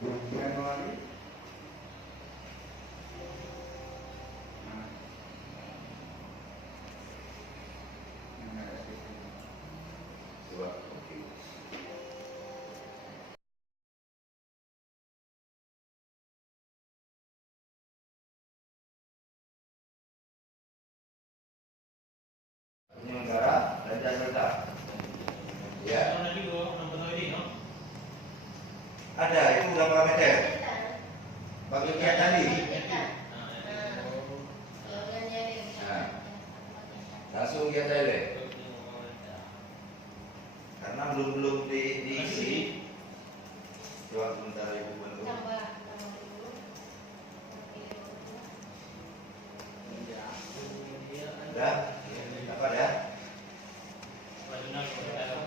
Januari. Coba, oke. Penyelenggara dan jasa. Ya. Ada, itu udah parameter. Bagi dia tadi. Nah, langsung dia tadi. Karena belum diisi. Coba sebentar ibu bantu. Udah? Apa ya?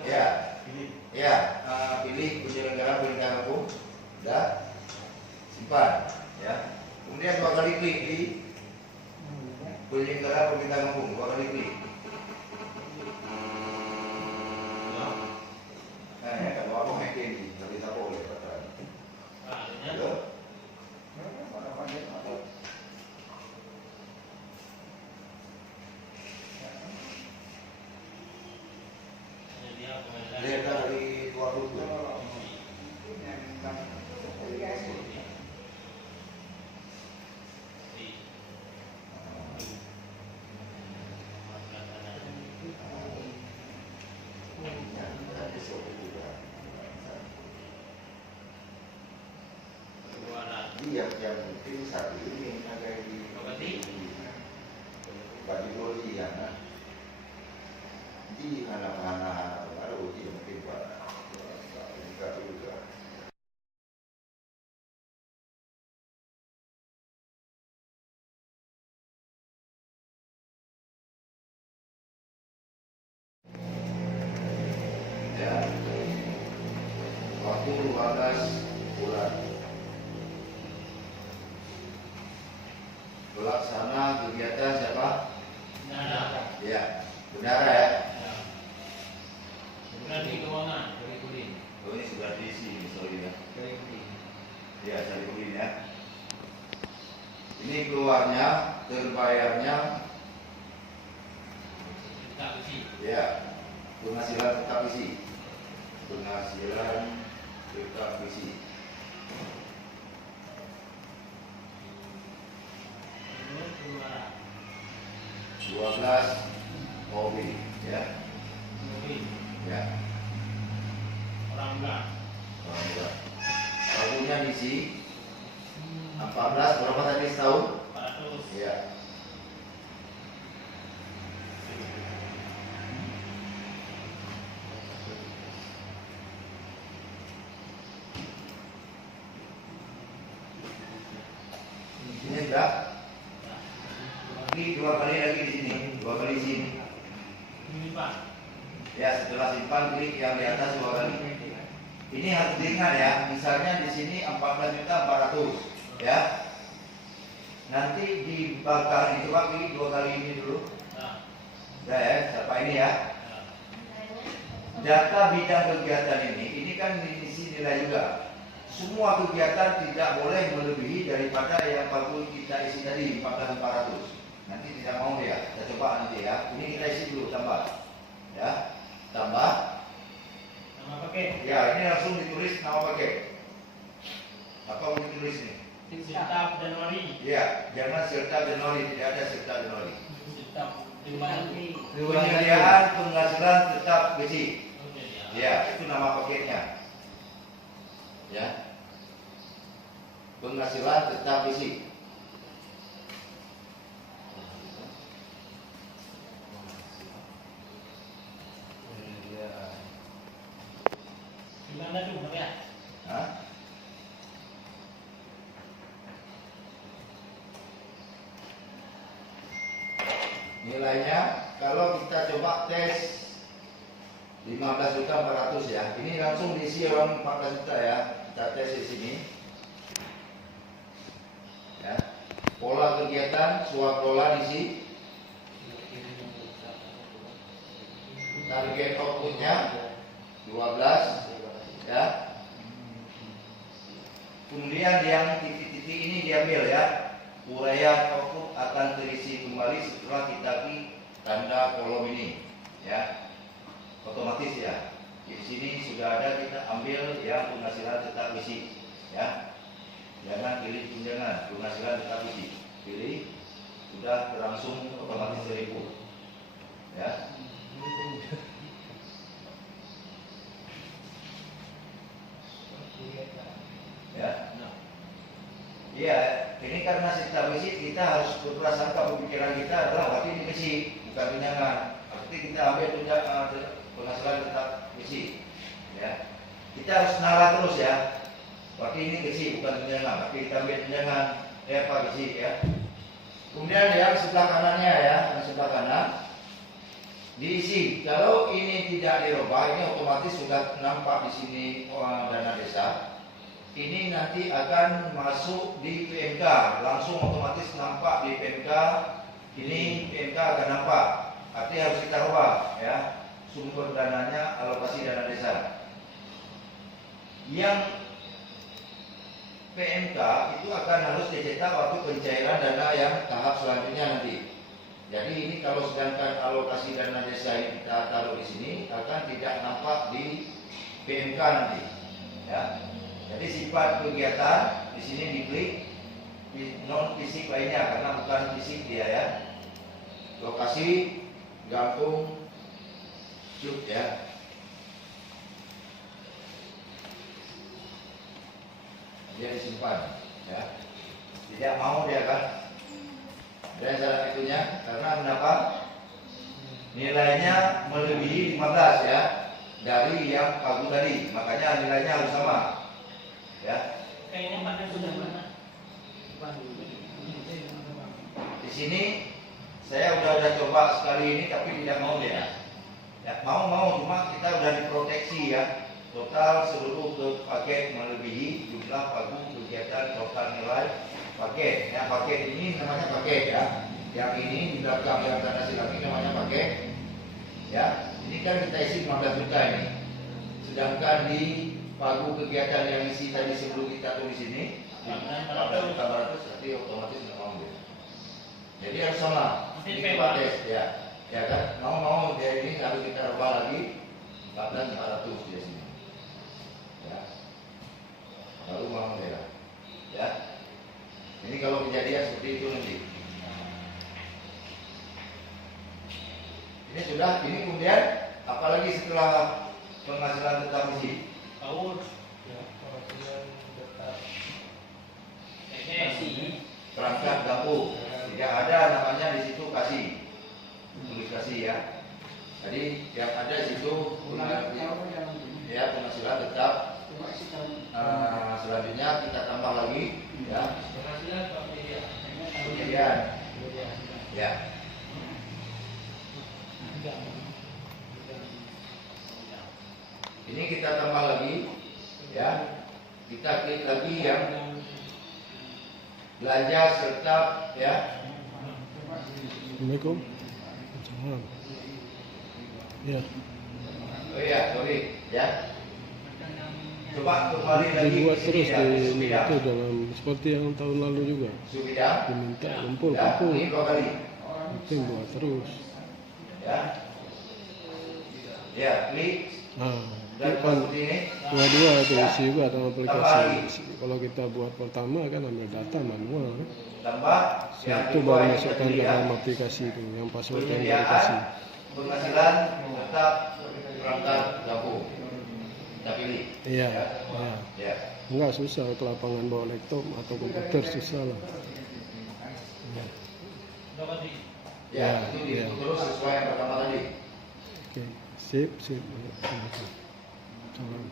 Ya. Ya, pilih penyelenggara pendidikan hukum. Udah? Simpan, ya. Kemudian 2 kali klik di penyelenggara pendidikan hukum, 2 kali klik. Nah, ya, kalau aku makin tapi tak boleh kata. Halo. Lihat dari 27. Yang penting saat ini ada di bagi doli yang di anak-anak ada uji mungkin pak juga. Ya, waktu 12 bulan. Pelaksana kegiatan siapa? Bendara. Ya, bendara ya. Berarti keuangan dari Kulin. Oh, ini sudah diisi, sorry ya. Dari Kulin. Ya, dari Kulin ya. Ini keluarnya, terbayarnya. Tetap isi. Ya, penghasilan tetap isi. Penghasilan tetap isi. 12 hobi ya. Ya. Orang enggak. Tahunnya diisi 14 berapa tadi setahun? 400. Ya. Ini enggak? Ini 2 kali lagi di sini, 2 kali di sini. Ini Pak. Ya, setelah simpan klik yang di atas 2 kali. Ini harus diingat ya, misalnya di sini 14.400 ya. Nanti dibakar itu Pak, klik 2 kali ini dulu. Nah. Udah ya, siapa ini ya? Data bidang kegiatan ini kan diisi nilai juga. Semua kegiatan tidak boleh melebihi daripada yang perlu kita isi tadi 14.400. Nanti tidak mau ya, kita coba nanti ya. Ini kita isi dulu tambah, ya, tambah. Nama pakai. Ya, ini langsung ditulis nama pakai. Apa mau ditulis nih? Serta Januari. Ya, jangan serta Januari, tidak ada serta Januari. Serta Januari. Penyediaan penghasilan tetap besi. Ya, itu nama paketnya. Ya, penghasilan tetap besi. Gimana tuh, Pak ya? Hah? Nilainya kalau kita coba tes 15.400 ya. Ini langsung diisi orang 14 juta ya. Kita tes di sini. Ya. Pola kegiatan, swaklola diisi. Target outputnya 12 ya. Kemudian yang titik-titik ini diambil ya. Uraian output akan terisi kembali setelah kita klik tanda kolom ini ya. Otomatis ya. Di sini sudah ada, kita ambil yang penghasilan tetap isi ya. Jangan pilih tunjangan, penghasilan tetap isi. Pilih, sudah berlangsung otomatis 1000 ya. Ya. Iya, ini karena sistem isi kita harus berprasangka, pemikiran kita adalah berarti ini isi, bukan tunjangan. Berarti kita ambil tunjangan penghasilan tetap isi. Ya. Kita harus nalar terus ya. Berarti ini isi, bukan tunjangan. Berarti kita ambil tunjangan, apa isi ya. Kemudian yang sebelah kanannya ya, yang sebelah kanan diisi. Kalau ini tidak dirubah, ini otomatis sudah nampak di sini dana desa. Ini nanti akan masuk di PMK, langsung otomatis nampak di PMK. Ini PMK akan nampak. Artinya harus kita rubah ya, sumber dananya alokasi dana desa. Yang PMK itu akan harus dicetak waktu pencairan dana yang tahap selanjutnya nanti. Jadi ini kalau sedangkan alokasi dana desa ini kita taruh di sini akan tidak nampak di PMK nanti. Ya. Jadi sifat kegiatan di sini diklik non fisik lainnya karena bukan fisik dia ya. Lokasi gantung cut ya. Dia disimpan ya. Tidak mau dia kan. Dan cara itunya karena kenapa? Nilainya melebihi 15 ya dari yang pagu tadi. Makanya nilainya harus sama. Ya. Kayaknya pada sudah mana? Di sini saya udah coba sekali ini tapi tidak mau dia. Ya, mau cuma kita udah diproteksi ya. Total seluruh ke paket melebihi jumlah pagu kegiatan total nilai paket. Ya, paket ini namanya paket ya. Yang ini di belakang yang tanda silang ini namanya paket. Ya, ini kan kita isi 15 juta ini. Sedangkan di pagu kegiatan yang isi tadi sebelum kita tulis ini 14.400 berarti otomatis nggak mau dia. Jadi harus sama. Ini paket ya. Ya kan? Mau dia ini harus kita rubah lagi 14.400 di sini. Ya. Baru mau dia. Ya. Ini kalau kejadian seperti itu nanti. Ini sudah, ini kemudian apalagi setelah penghasilan tetap isi. Tahun. Ya, penghasilan tetap. Perangkat dapur. Tidak ada namanya di situ kasih. Tulis kasih ya. Jadi yang ada di situ ya penghasilan tetap. Selanjutnya kita tambah lagi ya. Penghasilan Kemudian ya. Ini kita tambah lagi ya. Kita klik lagi yang belanja serta ya. Assalamualaikum. Ya. Oh iya, sorry ya. Coba kembali lagi Dibuat ke terus sini, di Subidang. itu dalam seperti yang tahun lalu juga. Subidang. Diminta kumpul Ya, ini 2 kali. itu buat terus. Ya. Ya, klik Nah, dan itu kan seperti ini. dua-dua itu Ya. isi juga dalam Tambah aplikasi. Kalau kita buat pertama kan ambil data manual kan. Tambah yang Satu kedua baru yang masukkan ke tadi ya. dalam aplikasi itu yang password yang Penyediaan dikasih. penghasilan tetap perangkat dapur. Kita pilih. Iya, Ya. ya. Ya. Enggak susah ke lapangan bawa laptop atau komputer susah lah. Ya. Ya, itu Ya. terus sesuai yang pertama tadi. Oke, sip. Silakan. Salam.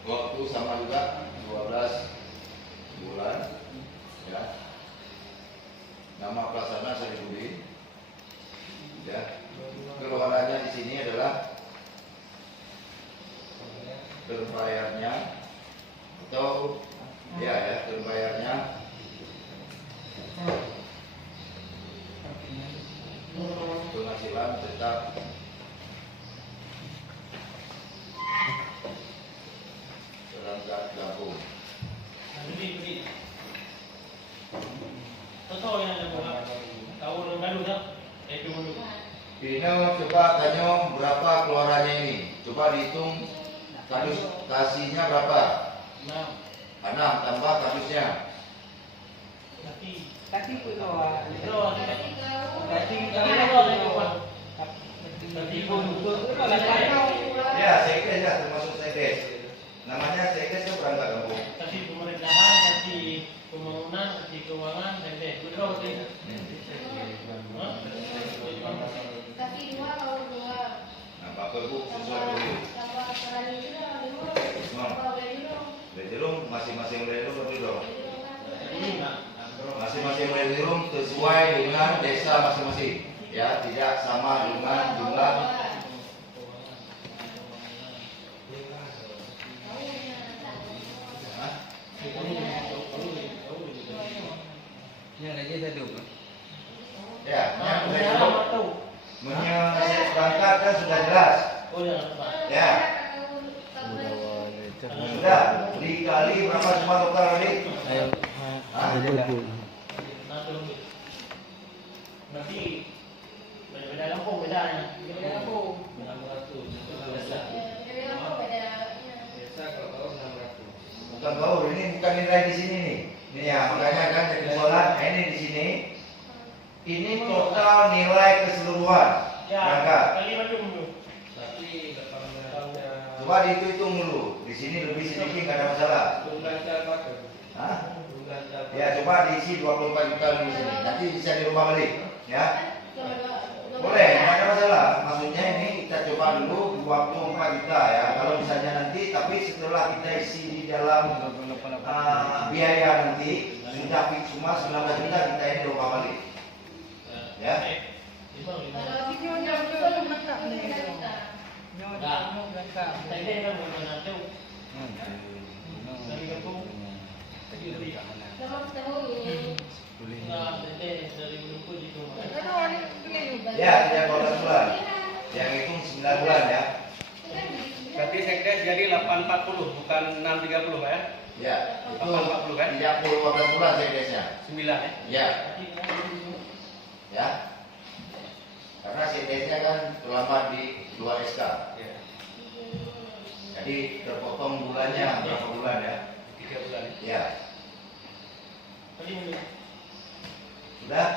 Waktu sama juga 12 bulan ya. Nama pelaksana Sarifudin. Ya. Keluarannya di sini adalah berbayarnya atau ya terbayarnya. Penghasilan tetap perangkat gabung. Ini. Tahu yang ada buat. Tahu orang baru dah. Itu dulu. Pino coba tanya berapa keluarannya ini. Coba dihitung kardus kasihnya berapa? 6 tambah kardusnya. Tapi keluar. Ya, sekdes ya termasuk sekdes. Namanya sekdes itu perangkat gabung. Tapi pemerintahan, tapi pembangunan, tapi keuangan, dan betul tidak. Tapi dua kalau dua. Nah, Pak Perbu sesuai dulu. Tambah sekali itu dulu. Semua. Tambah dulu. Bedroom masing-masing bedroom dulu. Ini enggak. Masing-masing bedroom sesuai dengan desa masing-masing. Ya, tidak sama dengan jumlah. Hah? Ya, yang bedroom perangkat kan sudah jelas. Oh ya, Pak. Ya, sudah dikali berapa semua total tadi? Hah? Berarti beda kampung bedanya. Jadi apa beda? Bukan gaul, ini bukan nilai di sini nih. Ini ya, makanya kan jadi persoalan. Ini di sini. Ini total nilai keseluruhan berangkat. Kali macam dulu. Coba dihitung dulu. Di sini lebih sedikit nggak ada masalah. Hah? Ya, coba diisi 24 juta di sini. Nanti bisa dirubah balik, ya. Boleh, nggak ada masalah. Maksudnya ini kita coba dulu 24 juta ya. Kalau misalnya nanti, tapi setelah kita isi di dalam biaya nanti sudah fix semua 19 juta kita ini rubah balik. Ya. Saya kan mau nanti. Dari kampung. Ya, tidak 12 bulan. Yang hitung 9 bulan ya. Berarti sekdes jadi 840 bukan 630 Pak ya? Ya, itu 840 kan? 12 bulan sekdesnya. 9 ya? Ya. Ya. Karena sekdesnya kan terlambat di 2 SK. Iya. Jadi terpotong bulannya berapa bulan ya? 3 bulan ya? Ya. Tadi dulu. Sudah?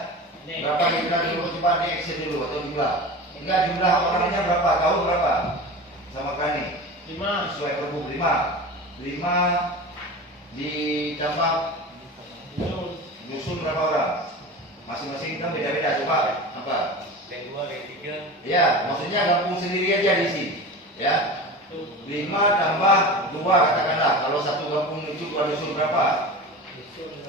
Berapa jumlah dulu? Coba di Excel dulu atau jumlah? Enggak, jumlah orangnya berapa? Tahu berapa? Sama Kani. 5. Sesuai Perbu 5. 5 ditambah dusun berapa orang? Masing-masing kan beda-beda. Coba apa? Yang 2, yang 3. Ya, maksudnya kampung sendiri aja diisi. Ya. 5 tambah 2 katakanlah. Kalau satu kampung itu 2 dusun berapa?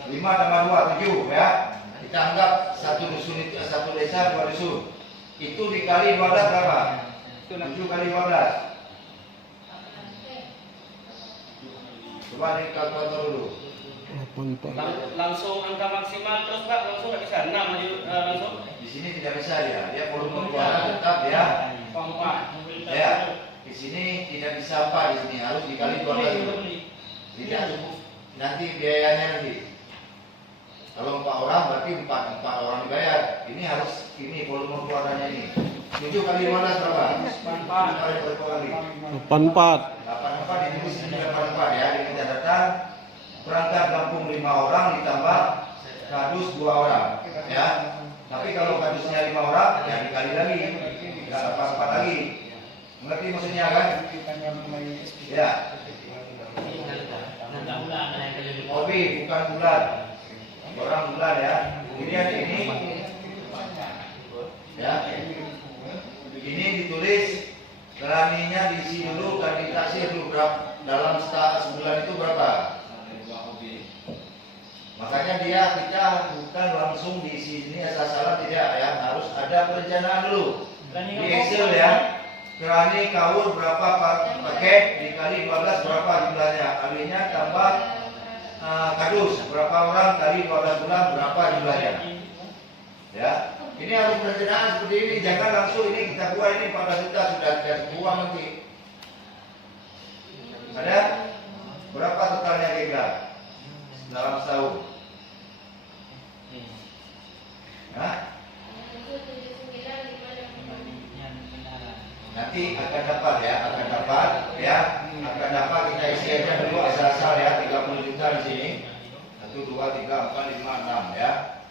5 tambah 2, 7 ya. Kita anggap satu dusun itu, satu desa 2 dusun. Itu dikali 12 berapa? 7 kali 12. Coba di kalkulator dulu. 84. Langsung angka maksimal terus Pak, langsung nggak bisa 6 aja langsung. Di sini tidak bisa ya. Dia volume keluaran tetap ya. 4. Ya. Di sini tidak bisa apa di sini harus dikali 12 dulu. Tidak cukup. Nanti biayanya nanti. Kalau 4 orang berarti 4 orang dibayar. Ini harus ini volume keluarannya ini. 7 kali 12 berapa? 4 kali berapa kali? 84. 84 ditulis di 84 ya. Ini catatan perangkat kampung 5 orang ditambah kardus 2 orang ya. Tapi kalau kardusnya 5 orang ya dikali lagi. Tidak 4 lagi. Mengerti maksudnya kan? Ya. Hobi bukan bulan. Orang bulan ya. Kemudian ini ya. Ini ditulis keraninya diisi dulu dan dikasih dulu berapa dalam sebulan itu berapa. Makanya kita bukan langsung diisi ini asal-asalan tidak ya, harus ada perencanaan dulu di Excel ya. Kerani kaur berapa paket dikali 12 berapa jumlahnya? Kalinya tambah kardus berapa orang kali 12 bulan berapa jumlahnya? Ya, ini harus perencanaan seperti ini. Jangan langsung ini kita buat ini 14 juta sudah uang nanti. Ada berapa totalnya kira dalam setahun? Hah? Nanti akan dapat akan dapat kita isi aja dulu asal-asal ya 30 juta di sini. 1 2 3 4 5 6 ya.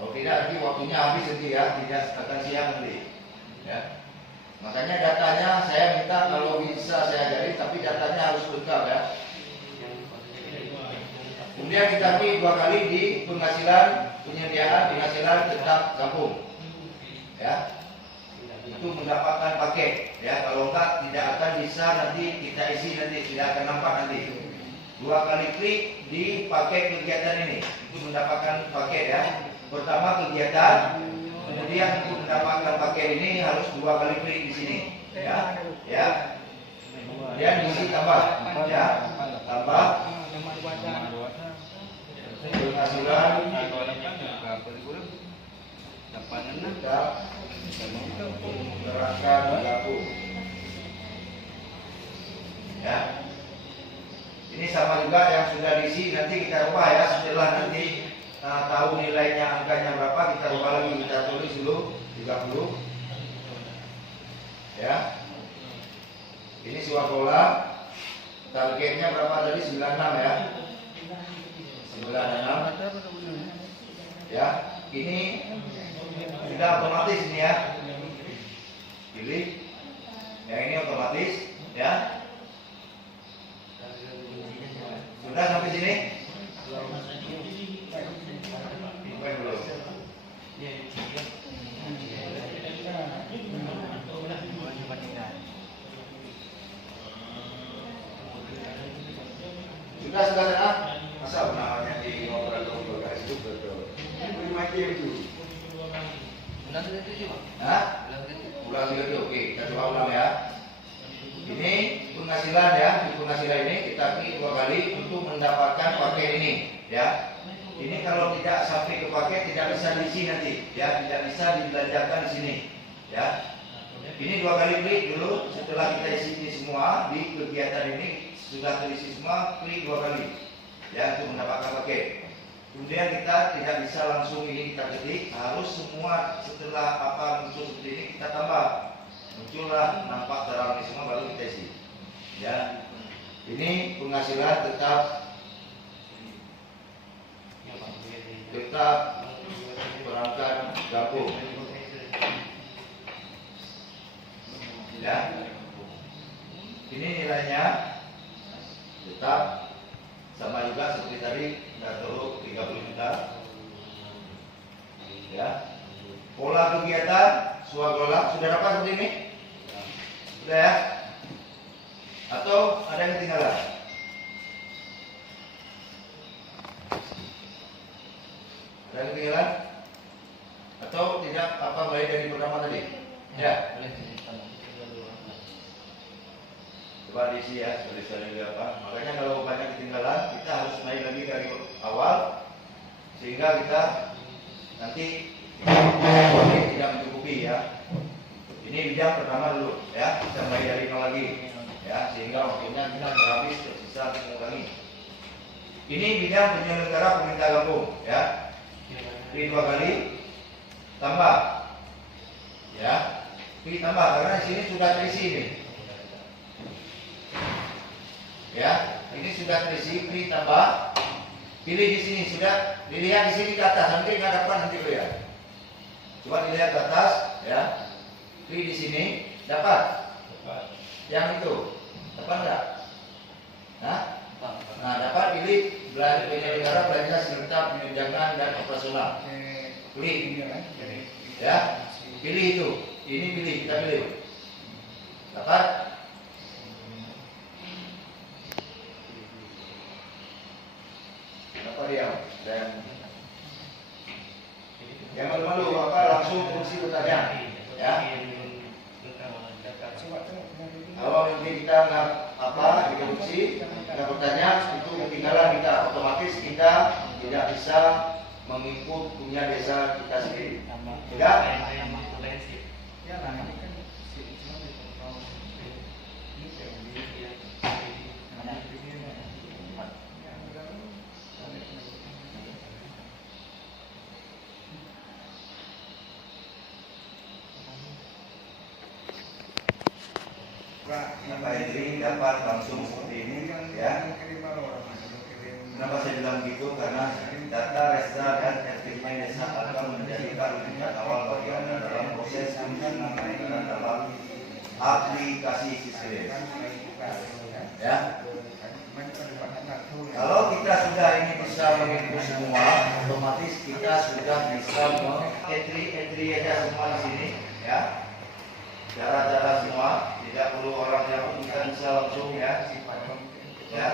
Kalau tidak nanti waktunya habis nanti ya, tidak akan siang nanti. Ya. Makanya datanya saya minta kalau bisa saya ajari tapi datanya harus lengkap ya. Kemudian kita bagi 2 kali di penghasilan penghasilan tetap kampung. Ya. Itu mendapatkan paket ya. Kalau enggak tidak akan bisa nanti kita isi nanti tidak akan nampak nanti. 2 kali klik di paket kegiatan ini itu mendapatkan paket ya. Pertama kegiatan, kemudian untuk mendapatkan paket ini harus 2 kali klik di sini ya. Ya. Kemudian diisi tambah ya. Tambah penghasilan gerakan gabung ya. Ini sama juga yang sudah diisi nanti kita ubah ya setelah nanti tahu nilainya angkanya berapa kita ubah lagi kita tulis dulu 30 ya. Ini swakola targetnya berapa tadi 96 ya. 96 ya. Ini sudah otomatis ini ya. Pilih yang ini otomatis ya. Sudah sampai sini? Belum. Sudah sana? Masa namanya di ngobrol lembaga itu betul. Ini macam itu. Bulan 37. Hah? Bulan 37. Oke, kita coba ulang ya. Ini penghasilan ya, di penghasilan ini kita klik 2 kali untuk mendapatkan paket ini ya. Ini kalau tidak sampai ke paket tidak bisa diisi nanti ya, tidak bisa dibelanjakan di sini ya. Ini 2 kali klik dulu setelah kita isi ini semua di kegiatan ini sudah terisi semua, klik 2 kali ya untuk mendapatkan paket. Kemudian kita tidak bisa langsung ini kita ketik, harus semua setelah apa muncul seperti ini kita tambah. Muncullah nampak terang ini semua baru kita isi ya. Ini penghasilan tetap perangkat gabung ya. Ini nilainya tetap sama juga seperti tadi taruh 30 juta ya. Pola kegiatan swagola sudah dapat seperti ini? Sudah ya? Atau ada yang ketinggalan? Ada yang ketinggalan? Atau tidak apa mulai dari pertama tadi? Ya. Coba diisi ya, tulisannya juga apa. Makanya kalau banyak ketinggalan, kita harus mulai lagi dari awal sehingga kita nanti tidak mencukupi ya. Ini bidang pertama dulu ya, kita mulai dari nol lagi ya, sehingga waktunya kita habis tersisa mengulangi. Ini bidang penyelenggara pemerintah gabung ya. Pilih 2 kali tambah ya. Pilih tambah karena di sini sudah terisi ini. Ya, ini sudah terisi, pilih tambah. Pilih di sini sudah dilihat di sini ke atas, nanti nggak dapat nanti lihat. Coba dilihat ke atas, ya. Pilih di sini, dapat. Yang itu, dapat nggak? Nah, dapat pilih penyelenggara belanja serta penunjangan dan operasional. Pilih, ya. Pilih itu, ini pilih, kita pilih. Dapat. Dapat dia, dan yang malu-malu. fungsi bertanya. Ya. Kalau nanti kita nggak dikorupsi, nggak bertanya, itu ketinggalan kita. Otomatis kita tidak bisa menginput punya desa kita sendiri. Tidak. Pak Hendri dapat langsung seperti ini, ya. Kenapa saya bilang gitu? Karena data Resda dan RTP desa akan menjadikan rujukan awal bagi Anda dalam proses penyusunan dalam aplikasi sistem. Ya. Kalau kita sudah ini bisa menginput semua, otomatis kita sudah bisa entry aja semua di sini, ya. Cara-cara semua, tidak perlu orangnya pun kita bisa langsung, ya. Ya.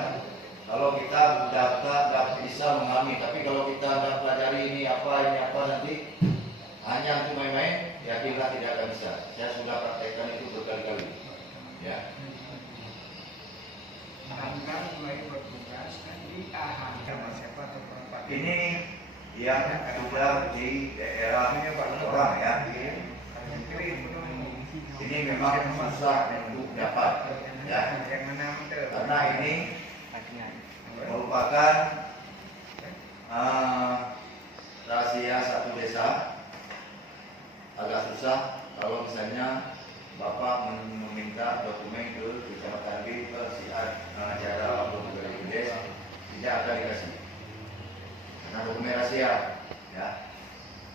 Kalau kita data bisa memahami, tapi kalau kita nggak pelajari ini apa nanti hanya untuk main-main, yakinlah tidak akan bisa. Saya sudah praktekkan itu berkali-kali, ya. Ini yang sudah di daerah orang, ya. Ini memang susah untuk dapat, ya. Karena ini merupakan rahasia satu desa. Agak susah kalau misalnya Bapak meminta dokumen ke Kecamatan B ke Jara untuk Gede, tidak akan dikasih karena dokumen rahasia, ya.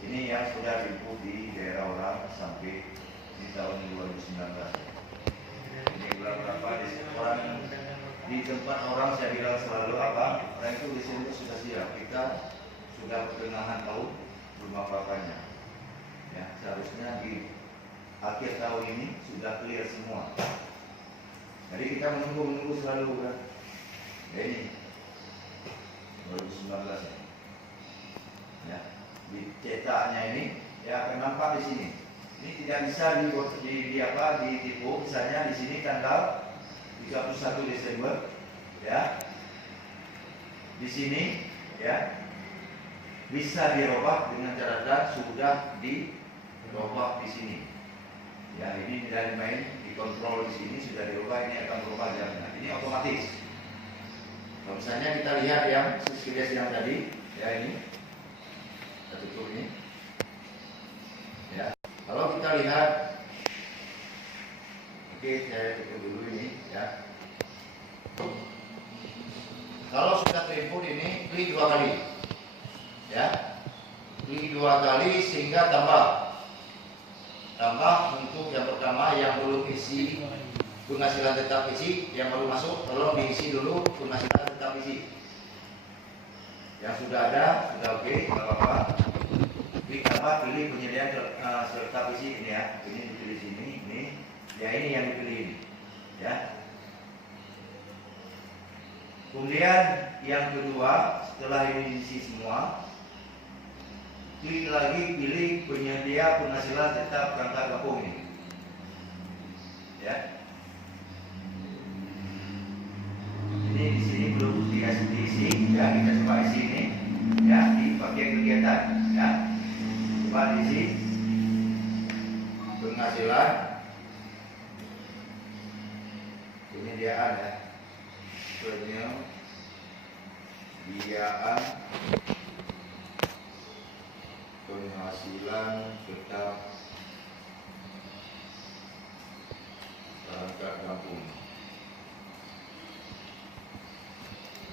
Ini yang sudah diinput di daerah orang sampai di tahun 2019. Ini bulan berapa di tempat orang saya bilang selalu apa? Orang itu Desember sudah siap. Kita sudah pertengahan tahun belum apa-apanya. Ya, seharusnya di akhir tahun ini sudah clear semua. Jadi kita menunggu selalu kan. Ya, ini 2019 ya. Ya, dicetaknya ini ya akan nampak di sini. Ini tidak bisa ditipu. Misalnya di sini tanggal 31 Desember, ya. Di sini, ya, bisa dirubah dengan catatan sudah dirubah di sini. Ya, ini tidak main, dikontrol di sini sudah dirubah, ini akan berubah jamnya. Ini otomatis. Kalau misalnya kita lihat yang sekilas yang tadi, ya ini, kita tutup ini. Ya, kalau kita lihat, oke, saya tutup dulu ini, ya. Kalau sudah terinput ini, klik 2 kali, ya. Klik 2 kali sehingga tambah untuk yang pertama yang belum isi penghasilan tetap isi, yang baru masuk tolong diisi dulu penghasilan tetap isi. Yang sudah ada sudah oke, nggak apa-apa. Klik tambah, pilih penyediaan tetap isi ini, ya. Ini dipilih sini, ini, ya ini yang dipilih ini, ya. Kemudian yang kedua, setelah ini diisi semua, klik lagi pilih penyedia penghasilan tetap perangkat kampung ini, ya. Ini di sini belum dikasih diisi, ya. Kita coba isi ini, ya, di bagian kegiatan, ya. Coba diisi penghasilan penyediaan, ya. Penyediaan penghasilan tetap perangkat kampung,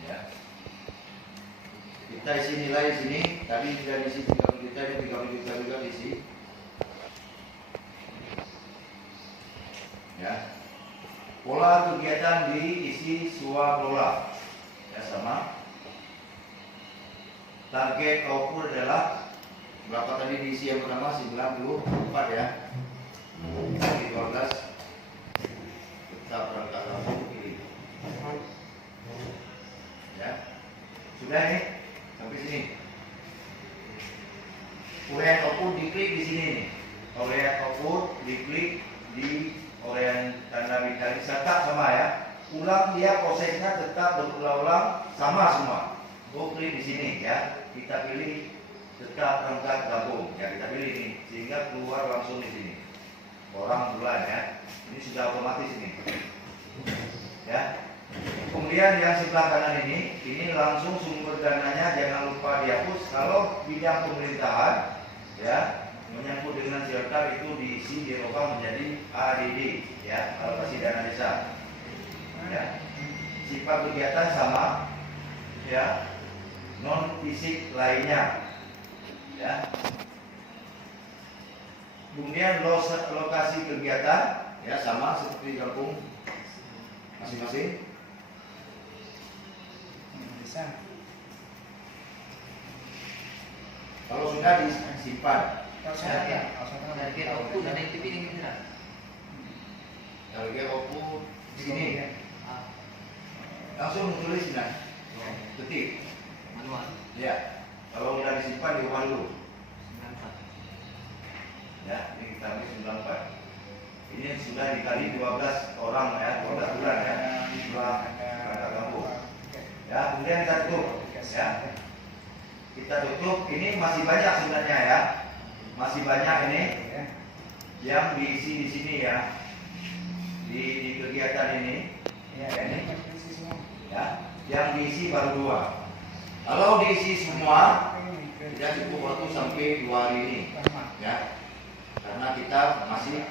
ya. Kita isi nilai di sini, tadi sudah diisi 30 juta, ini 30 juta juga diisi, ya. Pola kegiatan diisi swakelola, ya, sama. Target output adalah berapa tadi diisi yang pertama 94, ya. 12 tetap perangkat kampung ini, ya. Sudah nih sampai sini. Kemudian output diklik di sini nih, Orean output, diklik di Orean tanda bintang serta sama ya. Ulang dia prosesnya tetap berulang-ulang sama semua. Go klik di sini ya. Kita pilih tetap perangkat gabung ya, kita pilih ini sehingga keluar langsung di sini. Orang bulan ya. Ini sudah otomatis ini. Ya. Kemudian yang sebelah kanan ini langsung sumber dananya jangan lupa dihapus. Kalau bidang pemerintahan ya menyangkut dengan siltar itu diisi dirubah menjadi ADD ya, alokasi dana desa. Ya. Sifat kegiatan sama ya, non fisik lainnya ya. Kemudian lokasi kegiatan ya sama seperti gabung masing-masing. Kalau sudah disimpan Target output ada yang dipilih tidak? target output di sini langsung tulis nah ketik Manual. ya. Kalau sudah disimpan diubah dulu ya. Ini kita ambil 94. Ini sudah dikali 12 orang ya, 12 bulan ya, jumlah perangkat gabung ya. Kemudian kita tutup ya, kita tutup. Ini masih banyak sebenarnya ya, masih banyak ini yang diisi di sini ya, di kegiatan ini ya, ini ya, yang diisi baru 2. Kalau diisi semua tidak cukup waktu sampai 2 hari ini ya, karena kita masih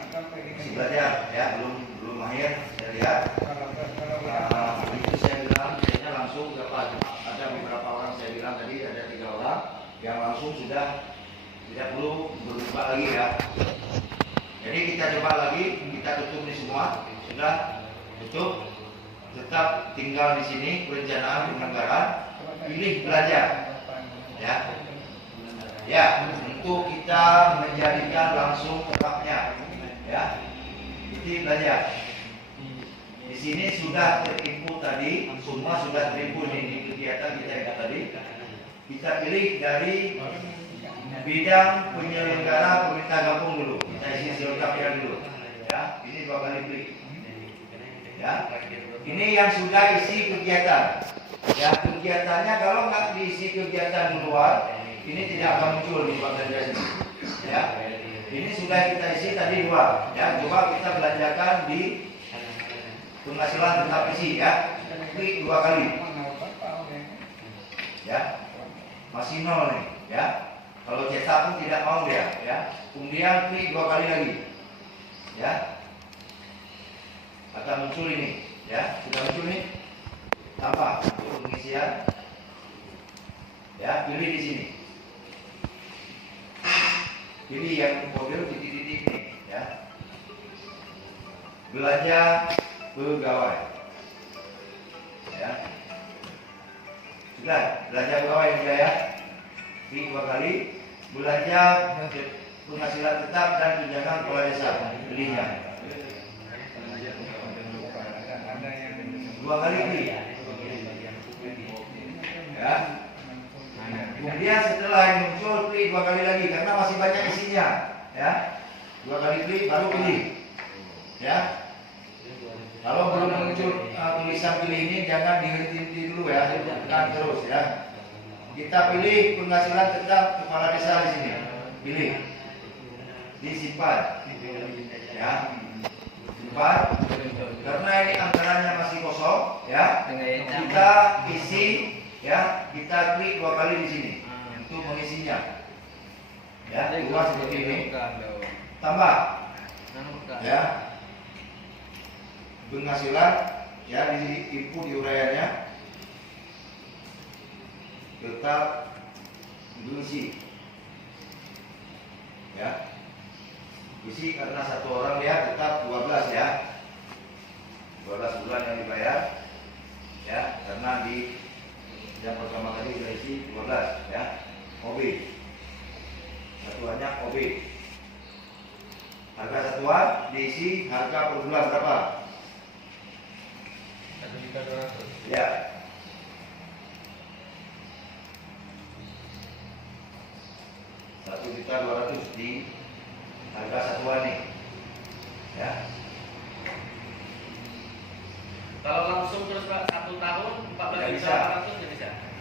belajar ya, belum mahir. Saya lihat itu saya bilang biasanya langsung dapat. Ada beberapa orang saya bilang tadi ada 3 orang yang langsung sudah tidak perlu berubah lagi ya. Jadi kita coba lagi, kita tutup ini semua, sudah tutup. Tetap tinggal di sini perencanaan penyelenggaraan, pilih belajar ya. Ya, untuk kita menjadikan langsung tetapnya ya. Jadi belajar. Di sini sudah terinput tadi, semua sudah terinput di kegiatan kita yang tadi. Kita pilih dari bidang penyelenggara pemerintah gabung dulu. Kita isi selengkapnya dulu. Ya, ini 2 kali klik. Ya, ini yang sudah isi kegiatan. Ya, kegiatannya kalau nggak diisi kegiatan di luar, ini tidak akan muncul di bagian sini. Ya, ini sudah kita isi tadi 2. Ya, coba kita belanjakan di penghasilan tetap isi ya. Klik 2 kali. Ya, masih 0 nih. Ya, kalau cetak pun tidak mau dia. Ya, kemudian klik 2 kali lagi. Ya, akan muncul ini. Ya, sudah muncul nih. Tambah untuk pengisian. Ya, pilih di sini. Pilih yang model titik-titik nih, ya. Belanja pegawai. Ya. Sudah, belanja pegawai juga ya. Klik 2 kali. Belanja penghasilan tetap dan tunjangan kepala desa. Pilihnya. 2 kali klik. Ya. Kemudian setelah ini muncul, klik 2 kali lagi karena masih banyak isinya. Ya, 2 kali klik baru pilih. Ya. Kalau belum muncul tulisan pilih ini jangan dihenti dulu ya, tekan terus ya. Kita pilih penghasilan tetap kepala desa di sini. Pilih. Disimpan. Ya. Simpan. Karena ini anggarannya masih kosong, ya. Kita isi, ya. Kita klik 2 kali di sini untuk mengisinya. Ya, keluar seperti ini. Tambah. Ya. Penghasilan, ya, di input di uraiannya. Tetap diisi. Ya. Isi karena 1 orang dia tetap 12 ya. 12 bulan yang dibayar. Ya, karena di yang pertama tadi sudah isi 12 ya. OB. Satuannya OB. Harga satuan diisi harga per bulan berapa? 1.200.000. Ya. Rp1.200.000 di harga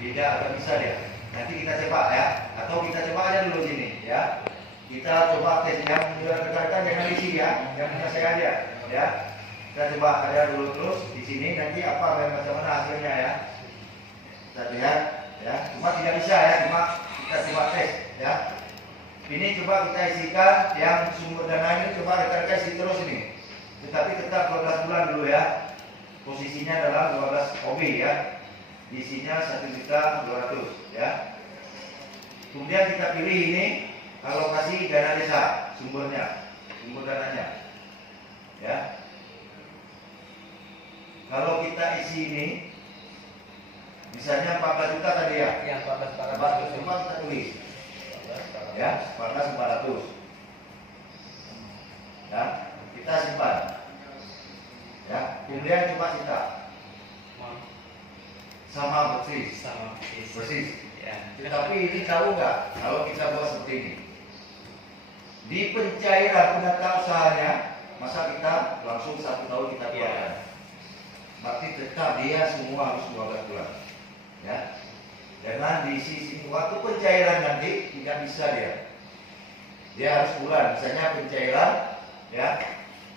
tidak akan bisa dia. Nanti kita coba ya, atau kita coba aja dulu sini ya. Kita coba tes yang rekan-rekan jangan isi ya, jangan saya aja ya. Kita coba ada dulu terus di sini nanti apa macam mana hasilnya ya. Kita lihat ya, cuma tidak bisa ya, cuma kita coba tes ya. Ini coba kita isikan yang sumber dana ini, coba rekan-rekan isi terus ini. Tetapi tetap 12 bulan dulu ya. Posisinya adalah 12 OB ya. Isinya 1.200.000 ya. Kemudian kita pilih ini alokasi dana desa, sumber dananya ya. Kalau kita isi ini misalnya 14 juta tadi ya. Ya, 14 Coba kita tulis ya, 14.400 ya, kita simpan ya. Kemudian coba kita sama persis ya. tetapi ini tahu nggak kalau kita buat seperti ini di pencairan penata usahanya, masa kita langsung 1 tahun kita keluarkan, berarti tetap dia semua harus 12 bulan ya. Jangan diisi waktu pencairan nanti tidak bisa dia harus bulan, misalnya pencairan ya.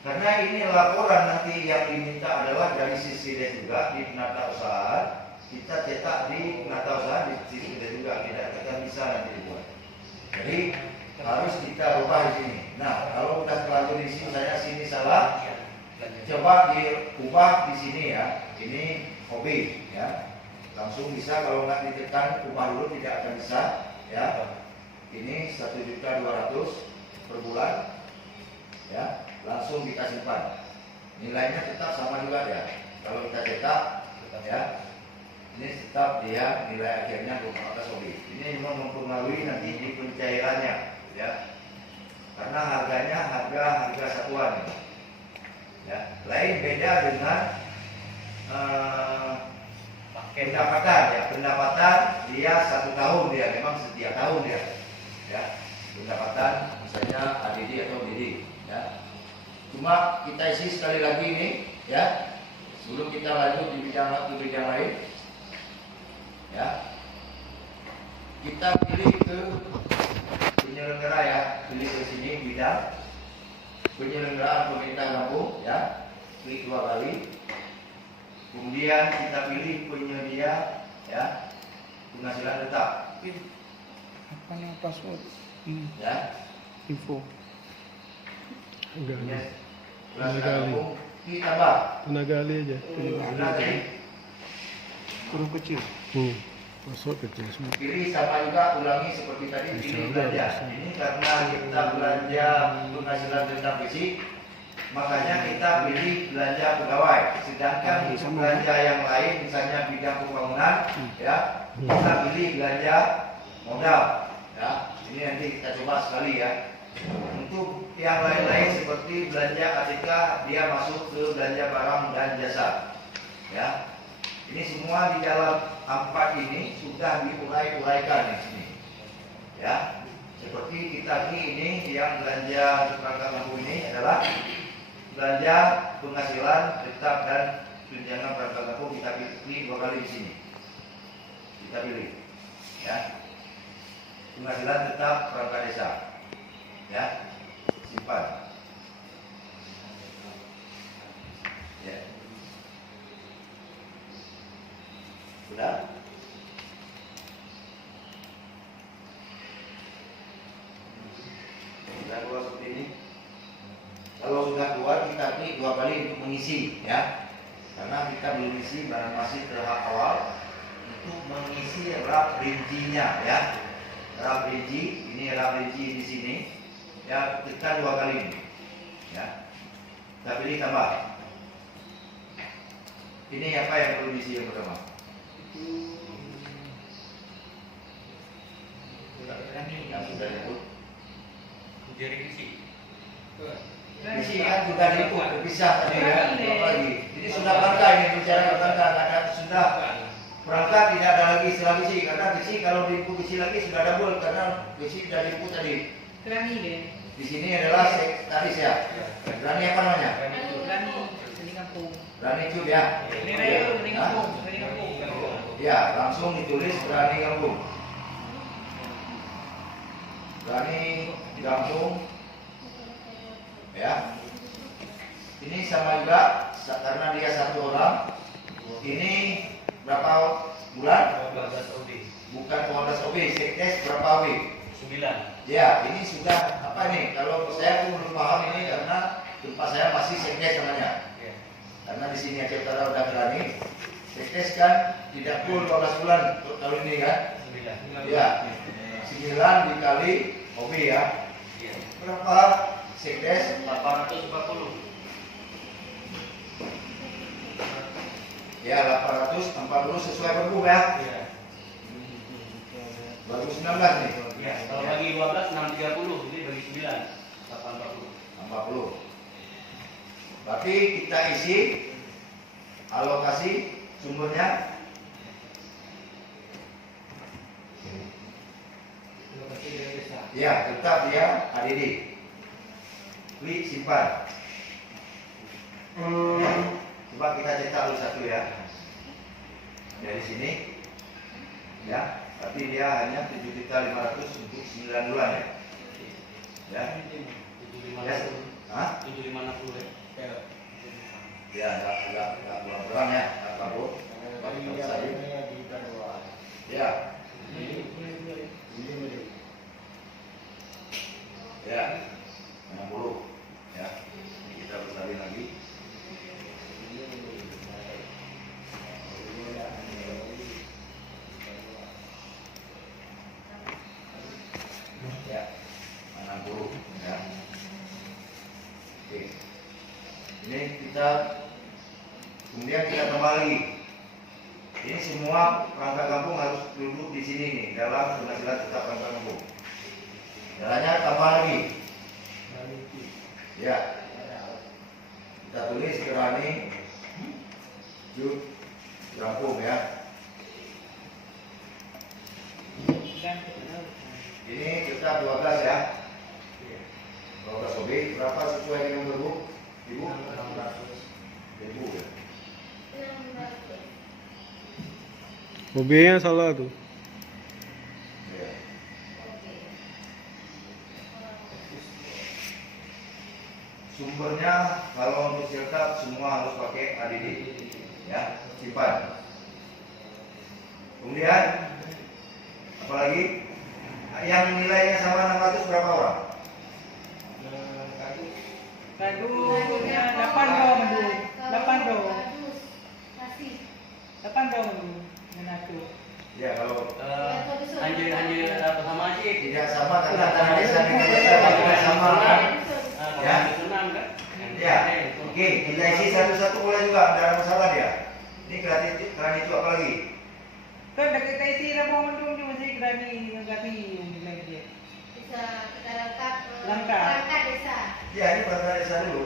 Karena ini laporan nanti yang diminta adalah dari sisi dia juga di penata usaha, kita cetak di penata usaha di sisi dia juga, tidak akan bisa nanti dibuat. Jadi harus kita ubah di sini. Nah, kalau kita terlanjur di sini, misalnya sini salah, coba diubah di sini ya. Ini hobi ya. Langsung bisa, kalau nggak ditekan ubah dulu tidak akan bisa ya. Ini 1.200.000 per bulan ya. Langsung kita simpan. Nilainya tetap sama juga ya. Kalau kita cetak ya, ini tetap dia nilai akhirnya 24 OB. Ini memang mempengaruhi nanti di pencairannya ya. Karena harganya harga satuan ya. Lain beda dengan pendapatan ya. Pendapatan dia 1 tahun dia, memang setiap tahun dia ya. Pendapatan misalnya ADD atau DD ya. Cuma kita isi sekali lagi ini ya, sebelum kita lanjut di bidang lain ya. Kita pilih ke penyelenggara ya, pilih ke sini bidang penyelenggaraan pemerintah kampung ya, klik 2 kali. Kemudian kita pilih penyedia ya, penghasilan tetap Apa nama password? ya. Info. Enggak. Penghasilan kampung ditambah. Tenaga ahli aja. Nah, jadi Kurang kecil. Password kecil semua. pilih sama juga, ulangi seperti tadi, pilih belanja. Ini karena kita belanja penghasilan tetap isi, makanya kita pilih belanja pegawai. Sedangkan untuk belanja yang lain, misalnya bidang pembangunan, ya kita pilih belanja modal. Ya, ini nanti kita coba sekali ya. Untuk yang lain-lain seperti belanja ATK, dia masuk ke belanja barang dan jasa. Ya, ini semua di dalam 4 ini sudah diurai-uraikan di sini. Ya, seperti kita ini yang belanja perangkat lampu ini adalah belanja penghasilan tetap dan tunjangan perangkat lampu, kita pilih 2 kali di sini. Kita pilih, ya, penghasilan tetap perangkat desa, ya, simpan. Ya. Sudah? Sudah keluar seperti ini. Kalau sudah keluar, kita klik 2 kali untuk mengisi ya. Karena kita belum isi, barang masih tahap awal. Untuk mengisi rap rincinya ya. Rap rinci, ini rap rinci di sini. Ya, kita 2 kali ini. Ya. Kita pilih tambah. Ini apa yang perlu diisi yang pertama? Yang sudah disebut isi kan sudah disebut berpisah tadi ya, lagi. Jadi sudah berangkat ini bicara berangkat, ada sudah berangkat, tidak ada lagi istilah isi, karena isi kalau diinput isi lagi sudah double karena isi sudah diinput tadi. Rani deh. Di sini adalah sekretaris ya. Rani apa namanya? Rani, seni kampung. Rani Cub ya. Ini Rayo, seni kampung, seni kampung. Ya, langsung ditulis berani gabung. Berani gabung. Ya. Ini sama juga karena dia satu orang. Ini berapa bulan? 12 OB. Bukan 12 OB, sekdes berapa OB? 9. Ya, ini sudah apa nih? Kalau saya pun belum paham ini karena tempat saya masih sekdes namanya. Ya. Karena di sini Aceh Utara udah berani. Sekdes kan tidak full 12 bulan untuk tahun ini kan? 9. Ya, 9 dikali OB ya. Iya. Berapa sekdes? 840. Ya, 840 sesuai pergub ya. Iya. 2019 nih. Ya, kalau bagi 12 630, ini bagi 9 840. 40. Berarti kita isi alokasi sumbernya. Ya, tetap dia ADD. Klik simpan. Coba kita cetak dulu satu ya. Dari sini. Ya, tapi dia hanya 7.500 untuk 9 bulan ya. Ya. Ya. 7560. Hah? 7560 ya. Ya, enggak kurang ya, enggak kabur. Ya. Ya. 60. Ya. Ini kita besarin lagi. Ya. 60 ya. Oke. Ini kita kemudian kita kembali. Ini semua perangkat kampung harus duduk di sini nih dalam penghasilan tetap perangkat kampung. Caranya tambah lagi. Ya. Kita tulis Kerani Jud Kampung ya. Ini kita 12 ya. 12 OB berapa sesuai dengan pergub? Ibu? 600.000 ya. OB-nya salah tuh. Ya. Sumbernya kalau untuk siltap semua harus pakai ADD ya, simpan. Kemudian apalagi yang nilainya sama 600 berapa orang? Kadusnya 8 dong dulu. 8 dong. Kasih. 8 dong dulu. Menatu. Ya kalau Anjir apa sama aja. tidak sama karena tanah desa dengan desa tidak sama kan? Ya. Senang kan? Ya, oke, kita isi satu-satu boleh juga, tidak ada masalah dia. Ini keran itu apa lagi? Kan dah kita isi dah mau mendung cuma saya kerani yang kami yang bilang dia. Bisa kita lengkap. Lengkap. Lengkap desa. Ya, ini perangkat desa dulu.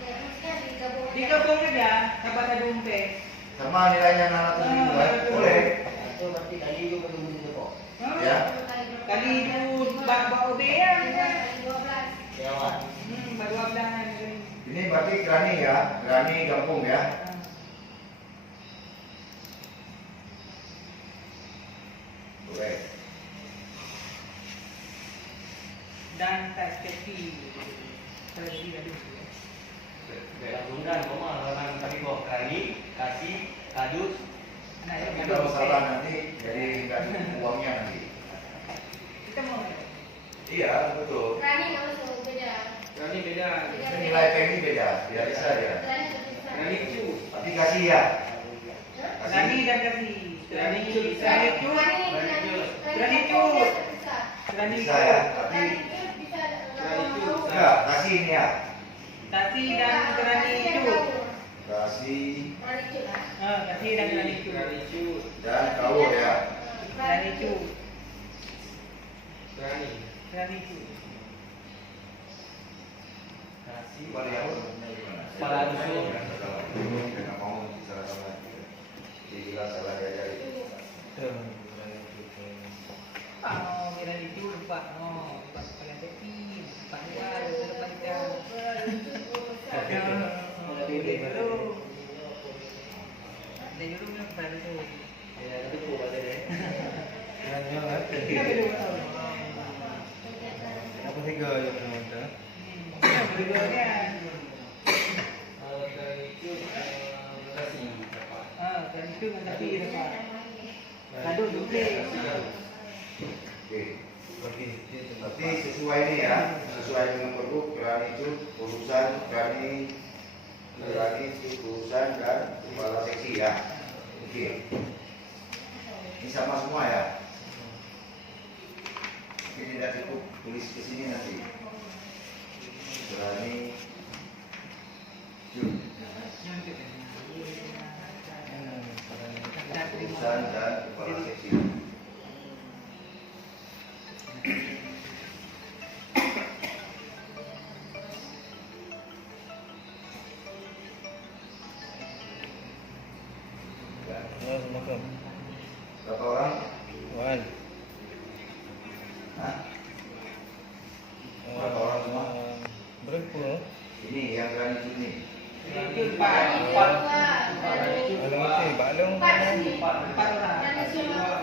Ya, maksudnya digabung. Digabung aja, dapat ada dompet. Sama nilainya 600.000 kan? Boleh. Ya. Kali itu bawa OB ya. Kali 12. Baru abdangan. Ini berarti Kerani ya, Kerani Kampung ya. Boleh. Dan tak tepi. Kalau jadi gaduh. Bela bundan, koma orang tadi bawa kerani, kasih, kadus. Nah, ya Tapi gaduh. kalau salah nanti jadi kasih uangnya nanti. Kita mau. Iya, betul. Rani nggak masuk beda. Kerani beda. Ini nilai PMI beda, biar bisa ya. Rani terpisah. Kerani cu. Tapi kasih ya. Rani Kasih. dan kasih. Rani cu. Rani Rani cu. Rani terpisah. Rani Bisa cu. ya, Rani tapi itu bisa. enggak, kasih ini ya. Kasih dan Rani cu. Kasih Rani itu lah. Kasih dan Rani cu. dan kau ya. Rani cu. Kerani. Rani cu. Kasih. Kepala dusun. Jangan mau salah-salah. Dibilang salah diajari. Oh, Rani cu lupa. Oh, lupa kepala tepi. Lupa luar. Lupa jauh. Dari dulu memang pada tu. Ya, itu tuh ada deh. Kita berdua tahu. Apa sih gak yang ada? Berduanya. Dan itu nanti dapat. Kado dulu. Oke. Berarti sesuai ini ya, sesuai dengan pergub kerana itu urusan kerani itu urusan dan kepala seksi ya. Oke. Ini sama semua ya. Ini tidak cukup tulis ke sini nanti. Kerani urusan dan kepala seksi. Assalamualaikum. Berapa orang? Wan. Hah? Berapa orang semua? Berapa? Ini yang kerani itu nih. Itu empat Balong sih, balong. orang.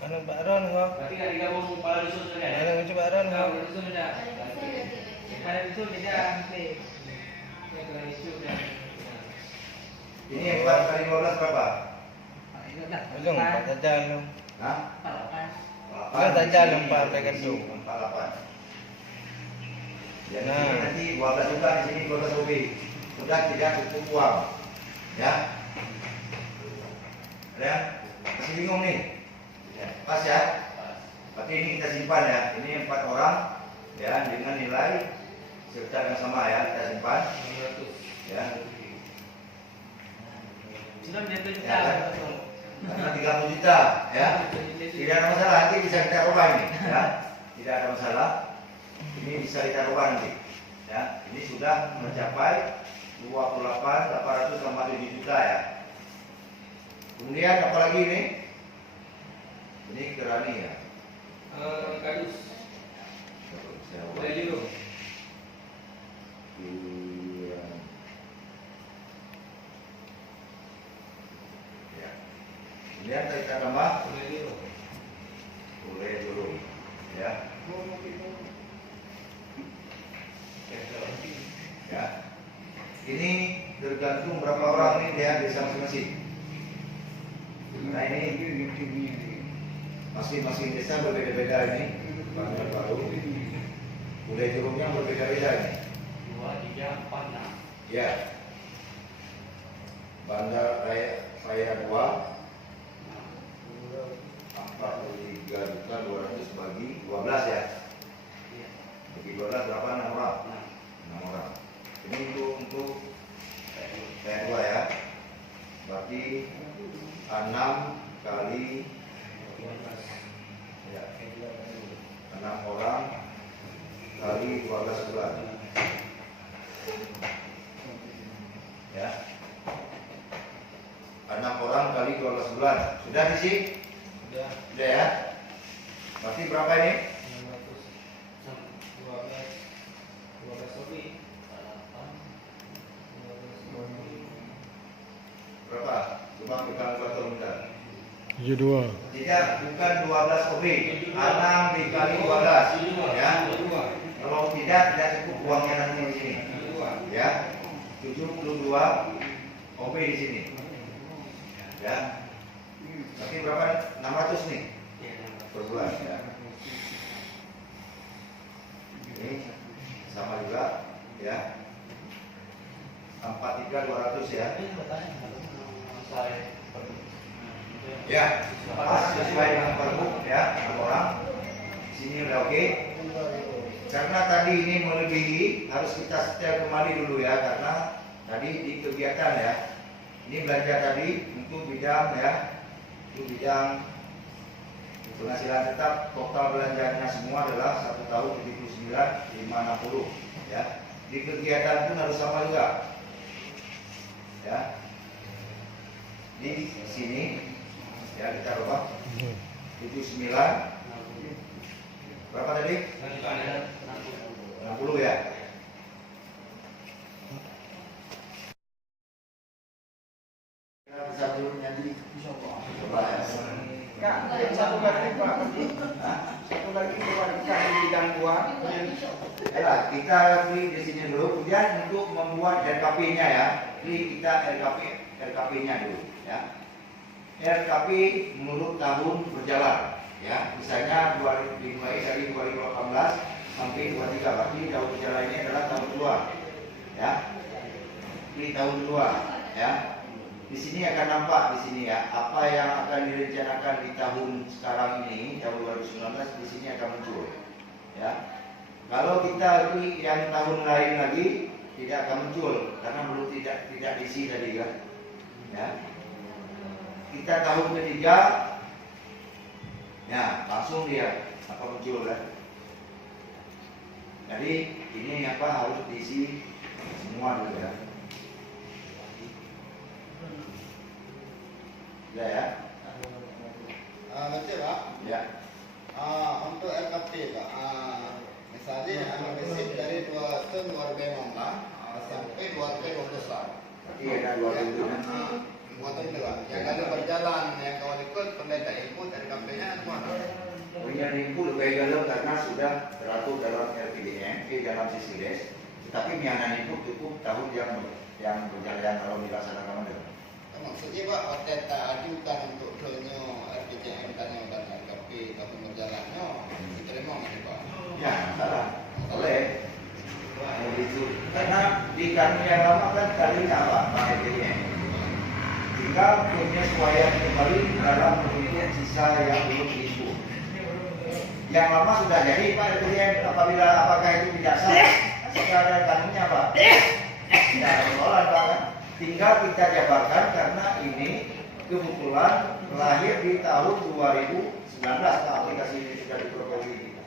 Anak Pak Ron kau. Berarti nggak digabung kepala dusun sekalian. Anak macam Pak Ron kau. Kalau itu beda. Kalau itu beda nanti. Ini 4 kali 12 berapa? Belum, Pak saja belum. Hah? 8. Kan saja lempar dekat tu. 48. Jadi Nah. nanti 12 juga di sini 12 lebih. Sudah tidak cukup uang. Ya. Ada? Masih bingung nih? Pas ya? Berarti ini kita simpan ya. Ini 4 orang ya dengan nilai serta yang sama ya, kita simpan. Ya. Sudah menjadi Ya, kan? Karena 30 juta ya. Tidak ada masalah, nanti bisa kita rubah ini ya. Tidak ada masalah. Ini bisa kita rubah nanti. Ya, ini sudah mencapai 28.887 juta ya. Kemudian apa lagi ini? Ini kerani ya. Kadus. Saya ubah. Boleh dulu. Iya. Ya. Kemudian kita tambah Boleh dulu. boleh dulu ya. Ya. Ini tergantung berapa orang ini dia desa masing-masing. Nah ini masing-masing desa berbeda-beda ini. Bandar baru. Budaya jeruknya berbeda-beda ini. 2, 3, 4, 6. Ya. Bandar Raya 2 43.200 bagi 12 ya. Bagi 12 berapa? 6 orang. 6 orang. Ini untuk Raya 2 ya. Berarti 6 kali ya, 6 orang kali 12 bulan. Ya. 6 orang kali 12 bulan. Sudah di sini? Sudah ya. Berarti berapa ini? 12 lebih. Berapa? Coba kita kalkulator bentar. 72. Tidak, bukan 12 OB. 6 dikali 12. Ya. Kalau tidak cukup uangnya nanti di sini. Ya. 72 OB di sini. Ya. Berarti berapa? 600 nih per bulan ya. Ini sama juga ya. 43.200 ya. Ya, pas sesuai dengan pergub ya, 6 orang. Sini udah oke. Karena tadi ini melebihi, harus kita setel kembali dulu ya, karena tadi di kegiatan ya. Ini belanja tadi untuk bidang ya, untuk bidang penghasilan tetap, total belanjanya semua adalah 1 tahun 79.560 ya. Di kegiatan pun harus sama juga ya. Di sini ya kita ubah 79 berapa tadi? 60 ya. bagi kewajiban di bidang buah. Ya, kita klik di sini dulu. Kemudian untuk membuat RKP-nya ya, klik kita RKP-nya dulu ya. RKP menurut tahun berjalan ya. Misalnya dimulai dari 2018 sampai 23, berarti tahun berjalan ini adalah tahun kedua ya. Klik tahun kedua ya. Di sini akan nampak di sini ya, apa yang akan direncanakan di tahun sekarang ini, tahun 2019 di sini akan muncul ya. Kalau kita klik yang tahun lain lagi tidak akan muncul karena belum tidak diisi tadi kan. Ya. Kita tahun ketiga, ya langsung dia akan muncul kan. Jadi ini apa harus diisi semua dulu ya. Ya. Betul Pak. Ya. Untuk RKP Pak, misalnya basic dari 2 tahun 2016 sampai 2021. Berarti ada 2 tahun. 2 tahun juga. Yang kalau berjalan, yang kawan ikut perlu tak input RKP-nya mana? Yang input lebih dalam karena sudah teratur dalam RPDM, dalam CCDS. Tetapi yang input cukup tahun yang berjalan kalau dilaksanakan dengan. Maksudnya Pak, hotel tak ajukan untuk donyo RPJM tanya dan RKP tahun berjalannya, diterima nggak Pak? Ya, salah. Boleh. Begitu. Karena di kami yang lama kan kalinya apa? RPDM. Tinggal penyesuaian kembali dalam penelitian sisa yang belum diinput. Yang lama sudah jadi Pak RPDM, apakah itu tidak sah? Secara kanunnya Pak. Tidak ada persoalan Pak kan? Tinggal kita jabarkan karena ini kebetulan lahir di tahun 2019 aplikasi ini sudah diperoleh kita.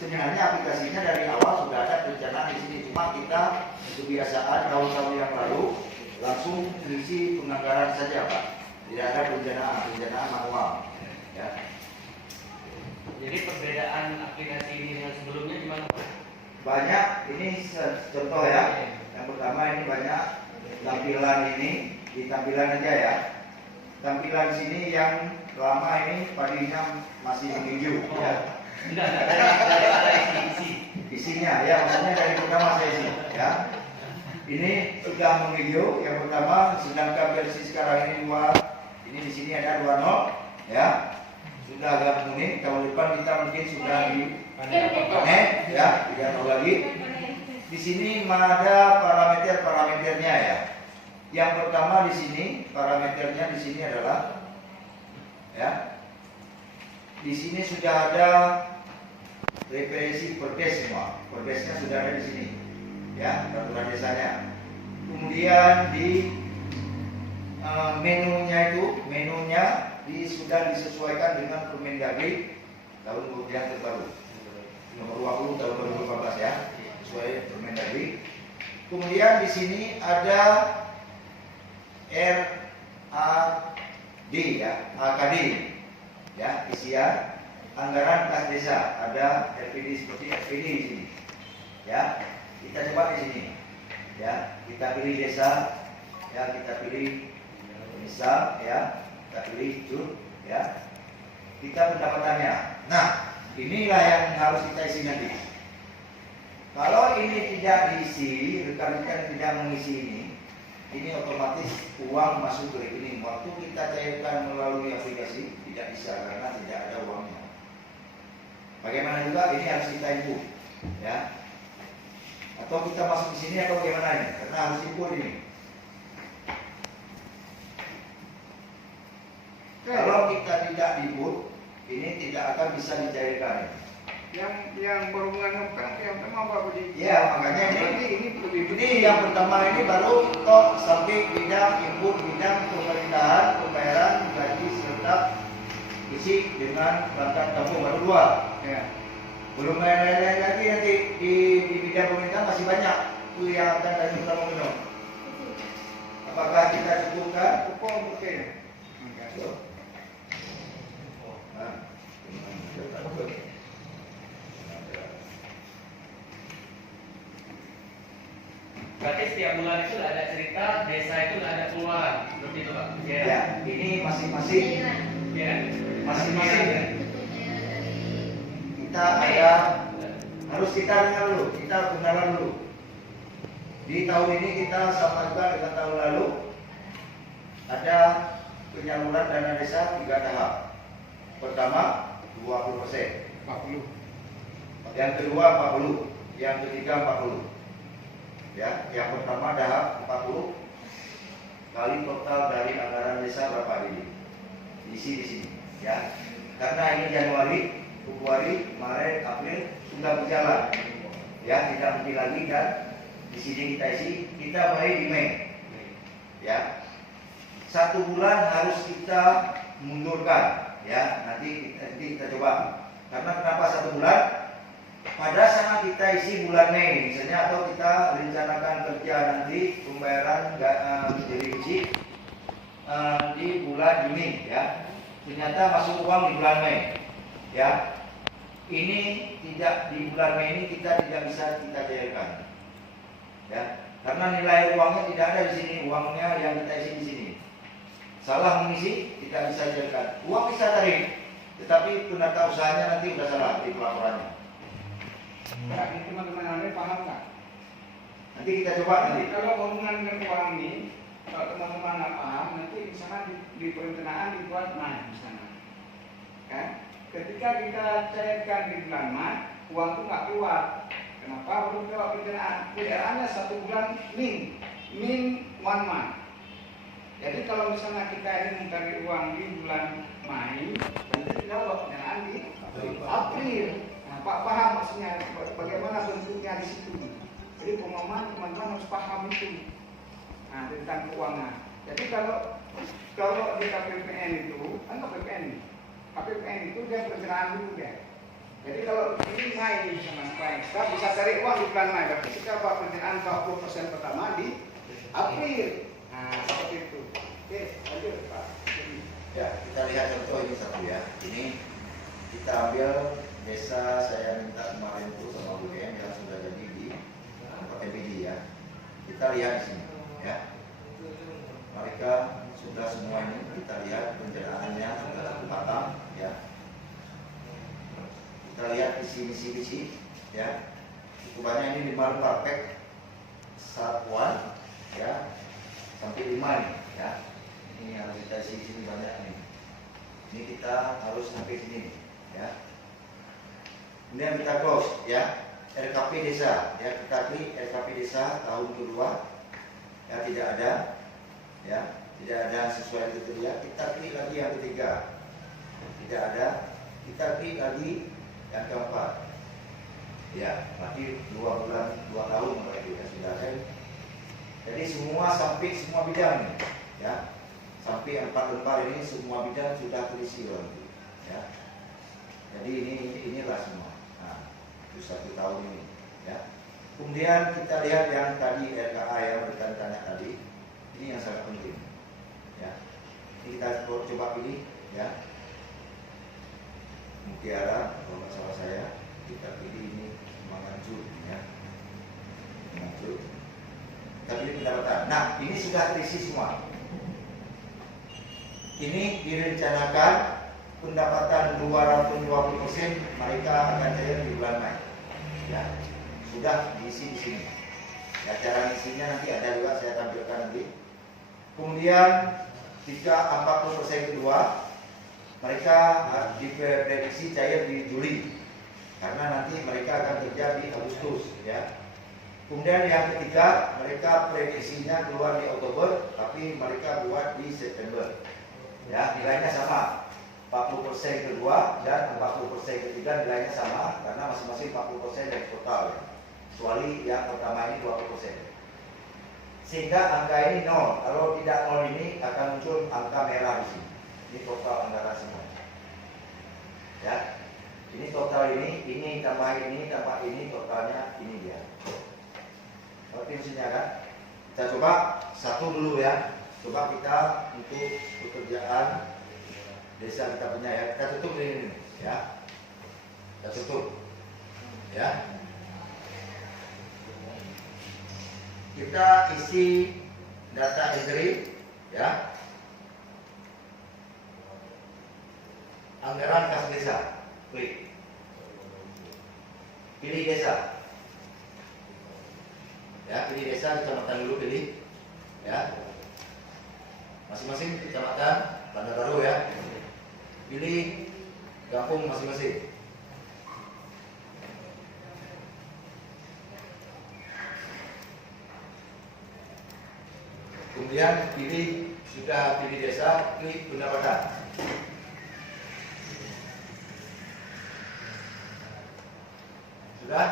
Sebenarnya aplikasinya dari awal sudah ada perencanaan di sini, cuma kita kebiasaan tahun-tahun yang lalu langsung isi penganggaran saja Pak. Tidak ada perencanaan manual. Ya. Jadi perbedaan aplikasi ini dengan sebelumnya gimana Pak? Banyak, ini contoh ya. Yang pertama ini banyak tampilan ini, di tampilan aja ya. Tampilan sini yang lama ini padinya masih menghijau ya. Enggak, ada isi. Isinya ya, maksudnya dari pertama saya isi ya. Ini sudah menghijau yang pertama, sedangkan versi sekarang ini 2. Ini di sini ada 20 ya. Sudah agak kuning, tahun depan kita mungkin sudah di panen ya, tidak tahu lagi. Di sini ada parameternya ya. Yang pertama di sini parameternya di sini adalah ya. Di sini sudah ada referensi perdes semua. Perdesnya sudah ada di sini. Ya, peraturan desanya. Kemudian di menunya sudah disesuaikan dengan Permendagri tahun yang terbaru nomor 20 tahun 2014 ya, sesuai Permendagri. Kemudian di sini ada RAD ya, AKD ya, isian anggaran kas desa, ada RPD seperti RPD di sini ya. Kita coba di sini ya, kita pilih desa ya, kita pilih misal ya, kita pilih itu ya, kita pendapatannya. Nah, inilah yang harus kita isi nanti. Kalau ini tidak diisi, rekan-rekan tidak mengisi ini otomatis uang masuk ke rekening. Waktu kita cairkan melalui aplikasi tidak bisa karena tidak ada uangnya. Bagaimana juga ini harus kita input ya. Atau kita masuk di sini atau bagaimana ini? Karena harus input ini. Kalau kita tidak input, ini tidak akan bisa dicairkan. Yang berhubungan dengan yang pertama Pak Budi. Ya, makanya ini yang pertama ini baru sampai bidang input, bidang pemerintahan, pembayaran gaji serta isi dengan berangkat kampung baru 2. Ya. Belum lain-lain lagi nanti di bidang pemerintahan masih banyak itu yang akan dari utama minum. Apakah kita cukupkan? Cukup oke. Berarti setiap bulan itu ada cerita, desa itu ada keluaran, seperti itu Pak? Ya, ini masing-masing. Ya. Masing-masing. kita ada, harus kita dengar dulu, kita kenalan dulu. Di tahun ini kita sama juga dengan tahun lalu ada penyaluran dana desa 3 tahap. Pertama 20%, 40. yang kedua 40, yang ketiga 40. Ya, yang pertama tahap 40 kali total dari anggaran desa berapa ini? Isi di sini, ya. Karena ini Januari, Februari, Maret, April sudah berjalan, ya, tidak mungkin lagi dan di sini kita isi, kita mulai di Mei, ya. 1 bulan harus kita mundurkan, ya. Nanti kita coba. Karena kenapa 1 bulan? Pada saat kita isi bulan Mei misalnya, atau kita rencanakan kerja nanti pembayaran menjadi wajib di bulan Juni, ya, ternyata masuk uang di bulan Mei, ya, ini tidak di bulan Mei ini kita tidak bisa kita cairkan, ya, karena nilai uangnya tidak ada di sini, uangnya yang kita isi di sini, salah mengisi tidak bisa cairkan, uang bisa tarik, tetapi penata usahanya nanti sudah salah di pelaporannya. Berarti teman-teman Anda paham nggak? Nanti kita coba nanti. Kalau hubungan dengan uang ini, kalau teman-teman nggak paham, nanti di sana di perencanaan dibuat Maret di sana. Kan? Ketika kita cairkan di bulan Maret, uang itu nggak keluar. Kenapa? Baru kalau perencanaan, perencanaannya 1 bulan min 1 month. Jadi kalau misalnya kita ingin mencari uang di bulan Mei, nanti kita buat perencanaan di April. Pak paham maksudnya bagaimana bentuknya di situ. Jadi pemahaman teman-teman harus paham itu. Nah, tentang keuangan. Jadi kalau di KPPN itu, kan KPPN itu dia perencanaan dulu dia. Jadi kalau ini Mei sama kita bisa cari uang di bulan Mei. Berarti kita buat perencanaan 40% pertama di April. Nah, seperti itu. Oke, lanjut Pak. Ya, kita lihat contoh ini satu ya. Ini kita ambil desa, saya minta kemarin itu sama BPN yang sudah jadi di MPD ya. Kita lihat di sini ya. Mereka sudah semua ini kita lihat perencanaannya sudah matang ya. Kita lihat visi ya. Cukupannya ini 5 parpek satuan ya sampai 5 nih ya. Ini harus kita isi di sini banyak nih. Ini kita harus sampai sini ya. Kemudian kita close ya, RKP desa ya, kita klik RKP desa tahun kedua ya, tidak ada sesuai itu ya. Kita klik lagi yang ketiga, tidak ada, kita klik lagi yang keempat ya, berarti 2 tahun berarti ya sudah ada. Jadi sampai semua bidang ya, sampai 4 lembar ini semua bidang sudah terisi ya. Jadi inilah semua. Itu 1 tahun ini ya. Kemudian kita lihat yang tadi RKA yang bertanya tadi, ini yang sangat penting ya. Ini kita coba pilih ya, Mutiara kalau nggak salah saya, kita pilih ini Manganjur ya, Manganjur. Kita pilih pendapatan. Nah, ini sudah terisi semua. Ini direncanakan pendapatan 220% mereka akan cair di bulan Mei. Ya, sudah diisi di sini. Ya, cara isinya nanti ada juga saya tampilkan nanti. Kemudian 40% kedua mereka diprediksi cair di Juli karena nanti mereka akan kerja di Agustus ya. Kemudian yang ketiga mereka prediksinya keluar di Oktober tapi mereka buat di September. Ya, nilainya sama. 40% kedua dan 40% ketiga nilainya sama karena masing-masing 40% dari total. Kecuali yang pertama ini 20%. Sehingga angka ini 0. Kalau tidak 0 ini akan muncul angka merah di sini. Ini total anggaran semua. Ya. Ini total ini tambah ini, totalnya ini dia. Berarti mesinnya kan? Kita coba satu dulu ya. Coba kita untuk pekerjaan desa kita punya ya, kita tutup ini ya, kita tutup ya. Kita isi data entry ya, anggaran kas desa, klik pilih desa. Ya, pilih desa, kecamatan dulu pilih. Ya. Masing-masing kecamatan Bandar Baru ya. Pilih kampung masing-masing. Kemudian sudah pilih desa, klik pendapatan. Sudah?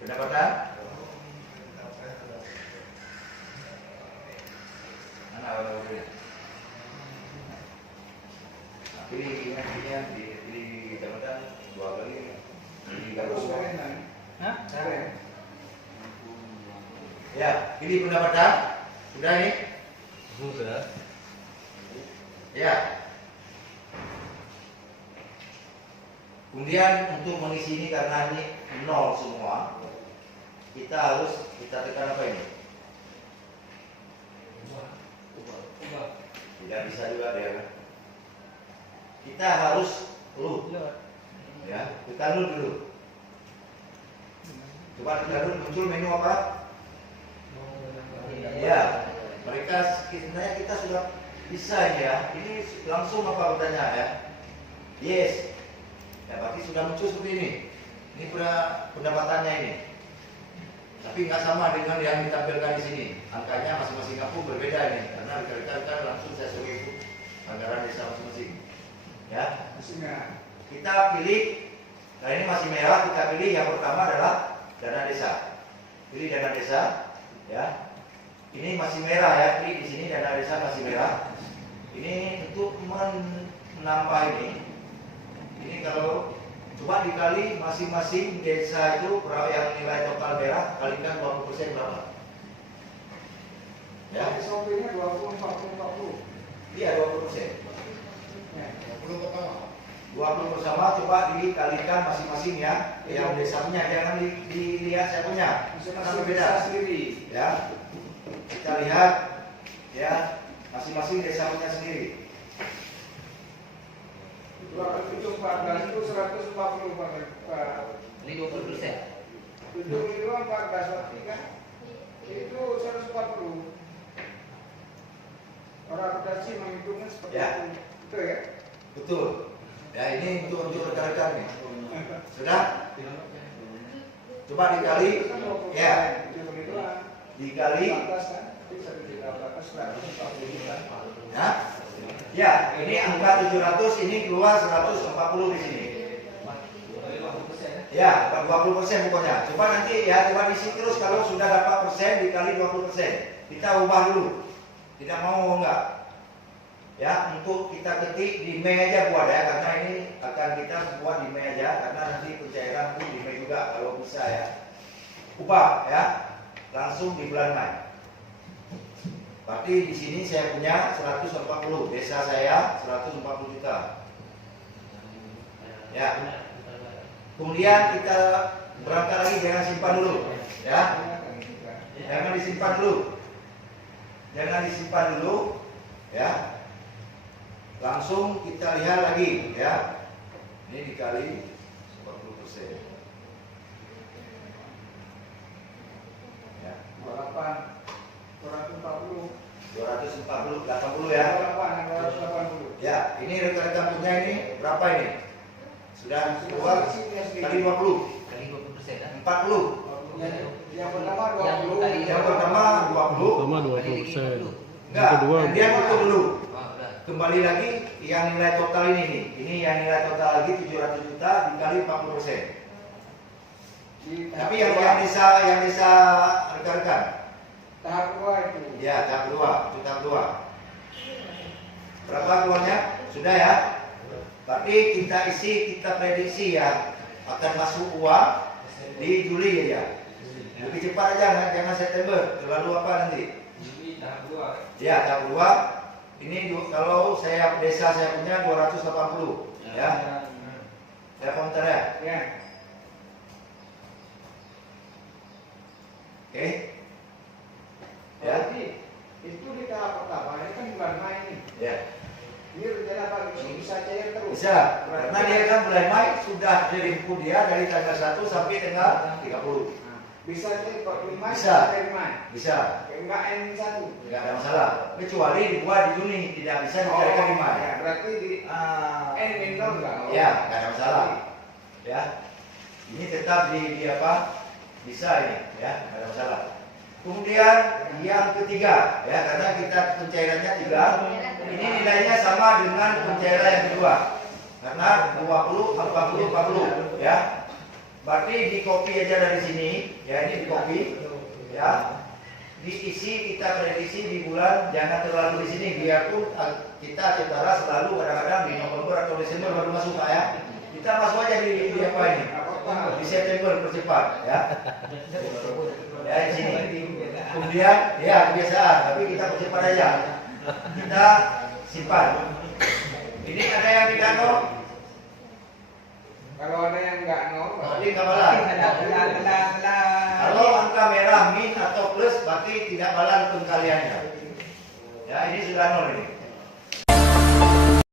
Pendapatan? Mana orang-orang? Nah, pilih pendapatan 2 kali. Pilih Terus kampung. keren kan? Hah? Keren. Ya, pilih pendapatan. Sudah ini? Sudah. Ya. Kemudian untuk mengisi ini karena ini 0 semua, kita tekan apa ini? Tidak bisa juga dia kan? Kita harus ya, tekan dulu. Coba tekan dulu, muncul menu apa? Ya, mereka sebenarnya kita sudah bisa ini ya. Ini langsung apa bertanya ya? Yes. Ya, berarti sudah muncul seperti ini. Ini pendapatannya ini. Tapi nggak sama dengan yang ditampilkan di sini. Angkanya masing-masing kampung berbeda ini. Karena rekan-rekan langsung saya suruh itu anggaran desa masing-masing. Ya, Maksudnya kita pilih. Nah ini masih merah. Kita pilih yang pertama adalah dana desa. Pilih dana desa. Ya. Ini masih merah ya. Pilih di sini dana desa masih merah. Ini untuk menambah ini. Ini kalau coba dikali masing-masing desa itu yang nilai total merah kalikan 20% berapa? Ya, SOP-nya 20, 40, 40. iya 20%. Ya. 20 pertama. 20 bersama coba dikalikan masing-masing ya. Yang desanya jangan dilihat saya punya. Karena Masing-masing berbeda. desa sendiri. Ya, kita lihat ya masing-masing desa punya sendiri. 214 itu 140 Pak. Ini 20%. Itu 14 berarti kan? Itu 140. Orang akuntansi menghitungnya seperti Ya. itu. Betul ya? Betul. Ya ini untuk rekan-rekan nih. Sudah? Coba dikali. Ya. Dikali. Ya. Ya, ini angka 700 ini keluar 140 di sini. Ya, 20% pokoknya. Coba nanti ya, coba diisi terus kalau sudah dapat persen dikali 20%. Kita ubah dulu. Tidak mau enggak? Ya, untuk kita ketik di Mei aja buat ya, karena ini akan kita buat di Mei aja, karena nanti pencairan pun di Mei juga kalau bisa ya. Ubah ya, langsung di bulan Mei. Berarti di sini saya punya 140, desa saya 140 juta. Ya. Kemudian kita berangkat lagi, jangan simpan dulu, ya. Jangan disimpan dulu. Jangan disimpan dulu, ya. Langsung kita lihat lagi, ya. Ini dikali 40%. Ya. 240, 80 ya. 280. Ya, ini rekan-rekan punya ini berapa ini? Sudah keluar kali 20. Kali 20% kan? 40. Yang pertama 20. Yang pertama 20. Pertama 20%. Yang Enggak, kedua dia hitung dulu. Oh, udah. Kembali lagi yang nilai total ini nih. Ini yang nilai total lagi 700 juta dikali 40%. Tapi yang desa rekan-rekan. Tahap 2 itu. Ya, tahap 2, itu tahap 2. Berapa keluarnya? Sudah ya? Berarti kita kita prediksi ya akan masuk uang di Juli ya. Lebih cepat aja, jangan September. Terlalu apa nanti? Tahap 2. Ya, tahap 2. Ini kalau desa saya punya 280 ya. Saya komentar ya. Ya. Oke. Ya. Jadi itu di tahap pertama, ini kan bulan Mei ini. Ya. Ini rencana apa? Ini bisa cair terus. Bisa. Berarti Karena dia kan bulan Mei sudah dirinput dia dari tanggal 1 sampai tanggal 30. Bisa cek kok 5 Bisa. terima. Bisa. Enggak N1. Tidak ada masalah. Kecuali dibuat di Juni, tidak bisa dicarikan di Mei. Ya, berarti di N minor enggak? Ya, tidak ada masalah. Ya. Ini tetap di apa? Bisa ini, ya, tidak ada masalah. Kemudian yang ketiga, ya, karena kita pencairannya 3, ini nilainya sama dengan pencairan yang kedua. Karena 20, 40, 40, ya. Berarti di copy aja dari sini, ya, ini di copy, ya. Diisi, kita prediksi di bulan, jangan terlalu di sini, biarpun kita setara selalu kadang-kadang di November atau Desember baru masuk, Pak, ya. Kita masuk aja di apa ini? Di September percepat, ya. Ya, di sini. Kemudian, ya, kebiasaan, tapi kita percepat aja. Kita simpan. Ini ada yang tidak nol? Kalau ada yang enggak nol, Berarti nggak balan. Kalau angka merah min atau plus, berarti tidak balan pengkaliannya. Ya, ini sudah nol ini.